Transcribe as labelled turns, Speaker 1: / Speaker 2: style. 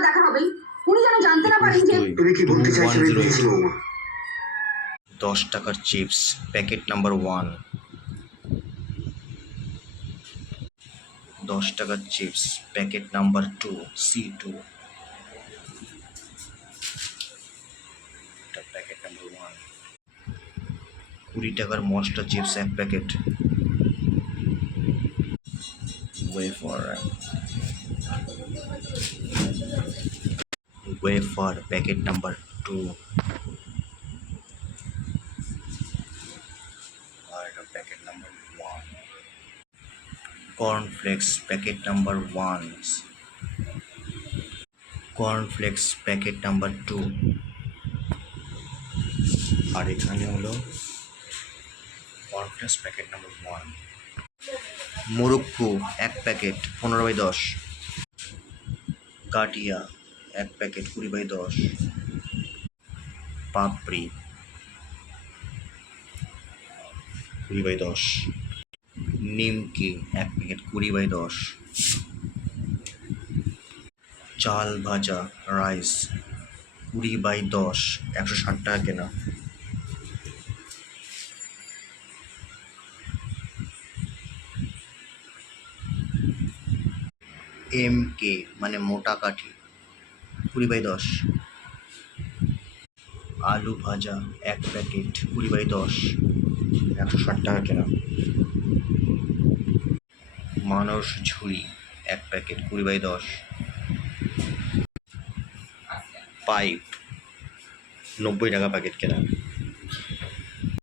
Speaker 1: পরে দেখা হবেই উনি যেন জানতে না পারেন যে
Speaker 2: তুমি কি বলতে চাইছো
Speaker 3: দশ টাকার চিপস প্যাকেট নাম্বার ওয়ান। দশ টাকার chips packet number two C two. Packet number one. কুড়ি টাকার মশলা চিপস এক packet. Wafer wafer packet number two আর packet number one cornflakes packet number one cornflakes packet number two আর এখানে হলো cornflakes packet number one murukku, এক packet পনেরো by দশ। কাটিয়া এক প্যাকেট কুড়ি বাই দশ। পাপড়ি। কুড়ি বাই দশ। নিমকি এক প্যাকেট কুড়ি বাই দশ। চাল ভাজা রাইস কুড়ি বাই দশ, একশো ষাট টাকা কেনা। এম কে মানে মোটা কাঠি। কুড়ি বাই দশ। আলু ভাজা এক প্যাকেট কুড়ি বাই দশ। একশো ষাট টাকা কেনা। মানস ঝুড়ি এক প্যাকেট কুড়ি বাই দশ। পাইপ নব্বই টাকা প্যাকেট কেনা।